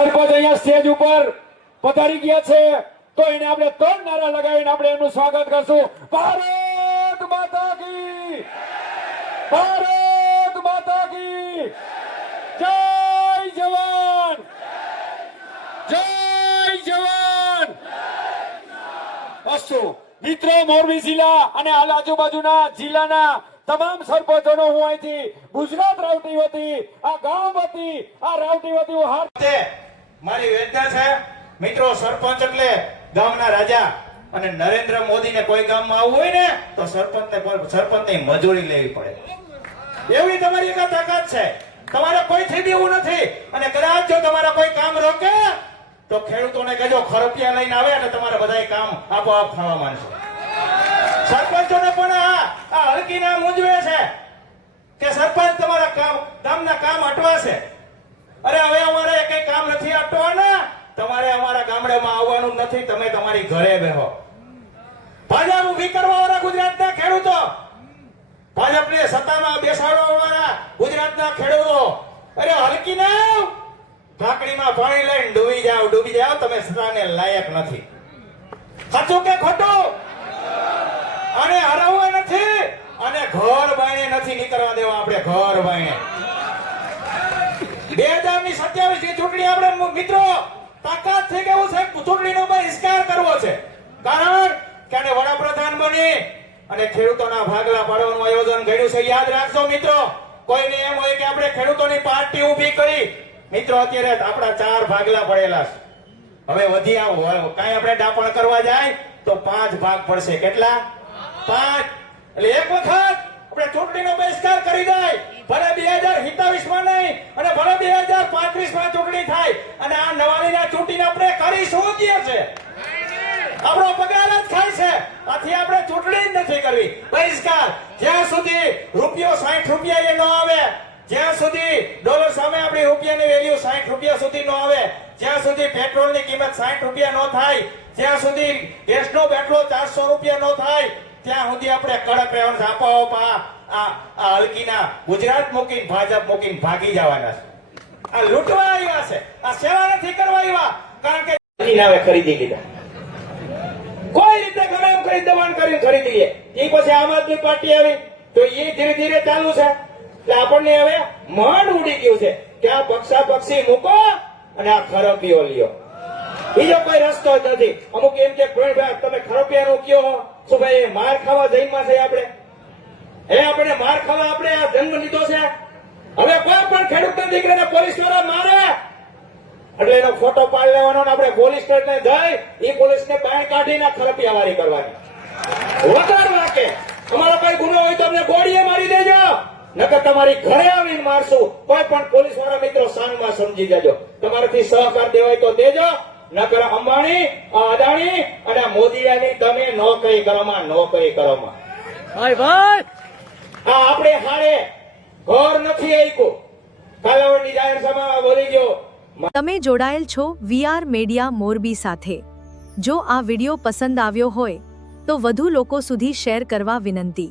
સરપંચ અહીંયા સ્ટેજ ઉપર પધારી ગયા છે તો એને આપણે ત્રણ નારા લગાવીને આપણે એનું સ્વાગત કરશું. ભારત માતા કી, ભારત માતા કી જય જવાન, જય જવાન. અસ્તુ મિત્રો, મોરબી જિલ્લા અને હાલ આજુબાજુના જિલ્લાના તમામ સરપંચોનો હું અહીંથી ગુજરાત રાવટી વતી, આ ગામ વતી, આ રાવટી વતી હું હાર મારી વેદના છે. મિત્રો, સરપંચ એટલે ગામના રાજા અને નરેન્દ્ર મોદીને કોઈ ગામમાં આવવું હોય ને તો સરપંચની મજૂરી લેવી પડે. એવી તમારી એક તાકાત છે. તમારે કોઈથી દેવું નથી. અને કદાચ જો તમારા કોઈ કામ રોકે તો ખેડૂતોને કહેજો ખરપિયા લઈને આવે એટલે તમારે બધાય કામ આપોઆપ થવા માંડશે. સરપંચોને પણ આ હલકીના મૂંઝવે છે કે સરપંચ તમારા ગામના કામ અટવાશે. અરે હવે અમારે કઈ કામ નથી અટવાના. તમારે અમારા ગામડામાં આવવાનું નથી. તમે તમારી ઘરે બેહો. ભાજપ ઉભી કરવા વાળા ગુજરાતના ખેડૂતો, ભાજપને સત્તામાં બેસાડવા વાળા ગુજરાતના ખેડૂતો, અરે હલકી ના ઢાંકણીમાં પાણી લઈને ડૂબી જાવ. તમે સત્તાને લાયક નથી. સાચું કે ખોટું? અને હરાવવા નથી અને ઘર બાયણે નથી નીકળવા દેવા. આપણે ઘર બાયણે 2027 ની ચૂંટણી આપણે મિત્રો તાકાત થઈ ગયું છે. ચૂંટણીનો બહિષ્કાર કરવો છે. કારણ કે આને વડાપ્રધાન બની અને ખેડૂતોના ભાગલા પાડવાનું આયોજન કર્યું છે. યાદ રાખજો મિત્રો, કોઈને એમ હોય કે આપણે ખેડૂતોની પાર્ટી ઊભી કરી. મિત્રો, અત્યારે આપણા 4 ભાગલા પડેલા છે. હવે વધી આવો કાંઈ આપણે ડાપણ કરવા જાય તો 5 ભાગ પડશે. કેટલા? 5. એટલે એક વખત આપણે ચૂંટણીનો બહિષ્કાર કરી જાય. ભલે 2027 માં નહીં અને ભલે 2035 માં ચૂંટણી થાય અને આ નવાણીના ચૂંટણી આપણે કરીશું કે છે આપણો પગાર જ ખાય છે. આથી આપણે ચૂંટણી જ નથી કરવી. બહિષ્કાર. જ્યાં સુધી રૂપિયો 60 રૂપિયા ન આવે, જ્યાં સુધી ડોલર સામે આપણી રૂપિયાની વેલ્યુ 60 રૂપિયા સુધી ન આવે, જ્યાં સુધી પેટ્રોલની કિંમત 60 રૂપિયા ન થાય, જ્યાં સુધી ગેસનો બાટલો 400 રૂપિયા ન થાય, ત્યાં સુધી આપણે કડક રહેવાનું. આપા આ હલકીના ગુજરાત મૂકીને ભાજપ મૂકીને ભાગી જવાના છે. આ લૂંટવા આવ્યા છે. આ સેવા નથી કરવા આવ્યા. કારણ કે ખરીદી લીધા. કોઈ રીતે ગમે એમ કરી દબાણ કરીને ખરીદી લે. એ પછી આમ આદમી પાર્ટી આવી તો એ ધીરે ધીરે ચાલુ છે. એટલે આપણને હવે મન ઉડી ગયું છે કે આ પક્ષી મૂકો અને આ ખરપીઓ લ્યો. બીજો કોઈ રસ્તો જ નથી. અમુક એમ કે તમે ખરપિયાનું કયો શું ભાઈ માર ખાવા જઈમાં છે આપણે? આપણે માર ખાવા આપણે આ જન્મ લીધો છે. હવે કોઈ પણ ખેડૂતના દીકરાને પોલીસ દ્વારા મારે એટલે એનો ફોટો પાડી લેવાનો ને આપણે પોલીસ સ્ટેશને જઈ એ પોલીસને બાણ કાઢીને ખરપિયાવારી કરવાની. વગાડવા કે અમારો કોઈ ગુનો હોય તો અમને ગોળીએ મારી દેજો, નકર તમારી ઘરે આવીને મારશું. કોઈ પણ પોલીસ વાળા મિત્રો સાંજમાં સમજી જજો. તમારાથી સહકાર દેવાય તો દેજો, નકર અંબાણી, અદાણી અને મોદીયાની તમે નોકરી કરોમાં. ભાઈ આ આપણે હારે ઘર નથી આપ્યું. કાલાવડની જાહેર સભામાં બોલી ગયો. તમે જોડાયેલ છો VR મીડિયા મોરબી સાથે. જો આ વિડિયો પસંદ આવ્યો હોય તો વધુ લોકો સુધી શેર કરવા વિનંતી.